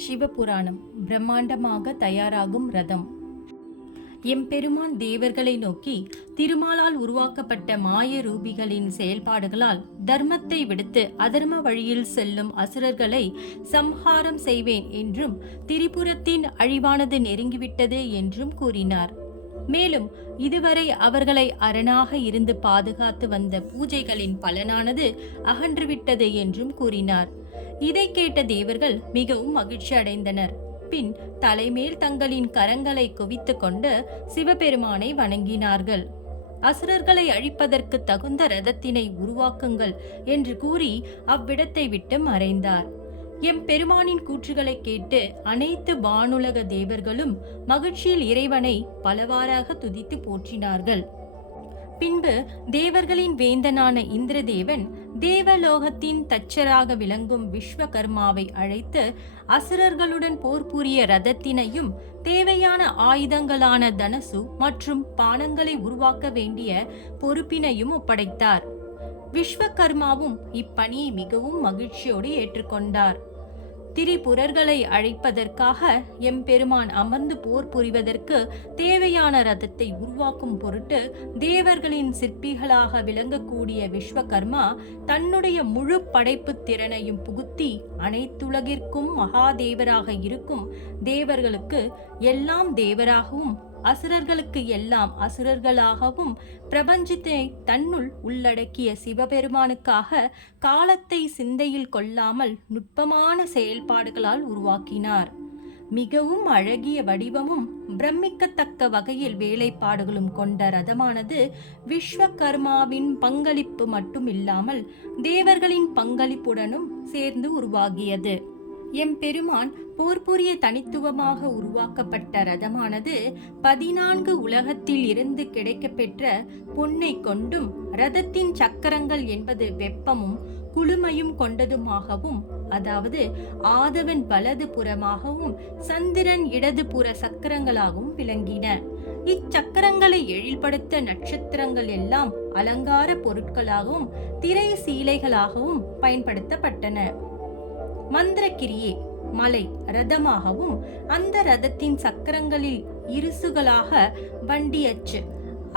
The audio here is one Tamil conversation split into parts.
சிவபுராணம் பிரம்மாண்டமாக தயாராகும் ரதம். எம்பெருமான் தேவர்களை நோக்கி, திருமாலால் உருவாக்கப்பட்ட மாய ரூபிகளின் செயல்பாடுகளால் தர்மத்தை விடுத்து அதர்ம வழியில் செல்லும் அசுரர்களை சம்ஹாரம் செய்வேன் என்றும், திரிபுரத்தின் அழிவானது நெருங்கிவிட்டது என்றும் கூறினார். மேலும் இதுவரை அவர்களை அரணாக இருந்து பாதுகாத்து வந்த பூஜைகளின் பலனானது அகன்றுவிட்டது என்றும் கூறினார். இதை கேட்ட தேவர்கள் மிகவும் மகிழ்ச்சி அடைந்தனர். பின் தலைமேல் தங்களின் கரங்களை குவித்து கொண்டு சிவபெருமானை வணங்கினார்கள். அசுரர்களை அழிப்பதற்கு தகுந்த ரதத்தினை உருவாக்குங்கள் என்று கூறி அவ்விடத்தை விட்டு மறைந்தார். எம்பெருமானின் கூற்றுகளை கேட்டு அனைத்து வானுலக தேவர்களும் மகிழ்ச்சியில் இறைவனை பலவாறாக துதித்து போற்றினார்கள். பின்பு தேவர்களின் வேந்தனான இந்திரதேவன் தேவலோகத்தின் தச்சராக விளங்கும் விஸ்வகர்மாவை அழைத்து அசுரர்களுடன் போர் புரிய ரதத்தினையும் தேவையான ஆயுதங்களான தனசு மற்றும் பானங்களை உருவாக்க வேண்டிய பொறுப்பினையும் ஒப்படைத்தார். விஸ்வகர்மாவும் இப்பணியை மிகவும் மகிழ்ச்சியோடு ஏற்றுக்கொண்டார். திரிபுரர்களை அழைப்பதற்காக எம்பெருமான் அமர்ந்து போர் புரிவதற்கு தேவையான ரதத்தை உருவாக்கும் பொருட்டு தேவர்களின் சிற்பிகளாக விளங்கக்கூடிய விஸ்வகர்மா தன்னுடைய முழு படைப்பு திறனையும் புகுத்தி அனைத்துலகிற்கும் மகாதேவராக இருக்கும் தேவர்களுக்கு எல்லாம் தேவராகவும் அசுரர்களுக்கு எல்லாம் அசுரர்களாகவும் பிரபஞ்சத்தை தன்னுள் உள்ளடக்கிய சிவபெருமானுக்காக காலத்தை சிந்தையில் கொள்ளாமல் நுட்பமான செயல்பாடுகளால் உருவாக்கினார். மிகவும் அழகிய வடிவமும் பிரமிக்கத்தக்க வகையில் வேலைப்பாடுகளும் கொண்ட ரதமானது விஸ்வகர்மாவின் பங்களிப்பு மட்டுமில்லாமல் தேவர்களின் பங்களிப்புடனும் சேர்ந்து உருவாகியது. எம்பெருமான் போர் புரிய தனித்துவமாக உருவாக்கப்பட்ட ரதமானது 14 உலகத்தில் இருந்து கிடைக்கப்பெற்ற பொன்னை கொண்டும், ரதத்தின் சக்கரங்கள் என்பது வெப்பமும் குளுமையும் கொண்டதுமாகவும், அதாவது ஆதவன் வலது புறமாகவும் சந்திரன் இடது புற சக்கரங்களாகவும் விளங்கின. இச்சக்கரங்களை எழில்படுத்த நட்சத்திரங்கள் எல்லாம் அலங்கார பொருட்களாகவும் திரை சீலைகளாகவும் பயன்படுத்தப்பட்டன. மந்திரக்கிரியே மலை ரதமாகவும், அந்த ரதத்தின் சக்கரங்களில் இருசுகளாக வண்டியச்சு,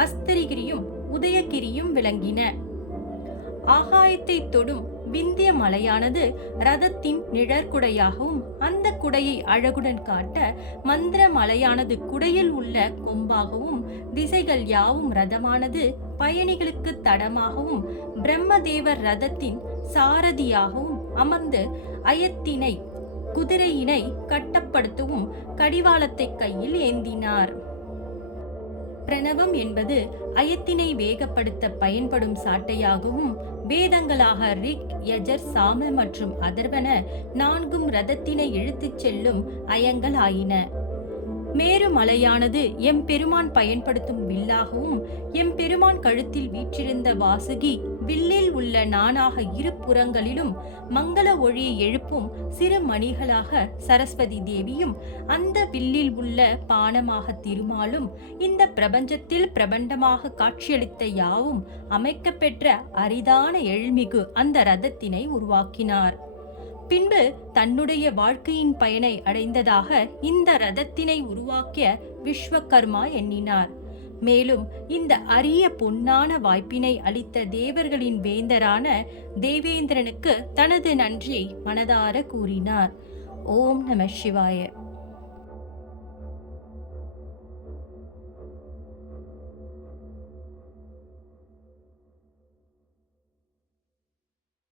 அஸ்தரிகிரியும் உதயகிரியும் விளங்கின. ஆகாயத்தை தொடும் விந்திய மலையானது ரதத்தின் நிழற்குடையாகவும், அந்த குடையை அழகுடன் காட்ட மந்திர மலையானது குடையில் உள்ள கொம்பாகவும், திசைகள் யாவும் ரதமானது பயணிகளுக்கு தடமாகவும், பிரம்மதேவர் ரதத்தின் சாரதியாகவும் அமர்ந்து அயத்தினை குதிரையினை கட்டப்படுத்தவும் கடிவாளத்தை கையில் ஏந்தினார். பிரணவம் என்பது அயத்தினை வேகப்படுத்த பயன்படும் சாட்டையாகவும், வேதங்களாக ரிக், யஜர், சாம மற்றும் அதர்வன 4 ரதத்தினை இழுத்துச் செல்லும் அயங்கள் ஆயின. மேருமலையானது எம்பெருமான் பயன்படுத்தும் வில்லாகவும், எம்பெருமான் கழுத்தில் வீற்றிருந்த வாசுகி வில்லில் உள்ள நானாக இரு புறங்களிலும் மங்கள ஒளியை எழுப்பும் சிறு மணிகளாக சரஸ்வதி தேவியும், அந்த வில்லில் உள்ள பானமாக திருமாலும், இந்த பிரபஞ்சத்தில் பிரபண்டமாக காட்சியளித்த யாவும் அமைக்கப்பெற்ற அரிதான எழில்மிகு அந்த ரதத்தினை உருவாக்கினார். பின்பு தன்னுடைய வாழ்க்கையின் பயனை அடைந்ததாக இந்த ரதத்தினை உருவாக்கிய விஸ்வகர்மா எண்ணினார். மேலும் இந்த அரிய பொன்னான வாய்ப்பினை அளித்த தேவர்களின் வேந்தரான தேவேந்திரனுக்கு தனது நன்றியை மனதார கூறினார். ஓம் நம சிவாய.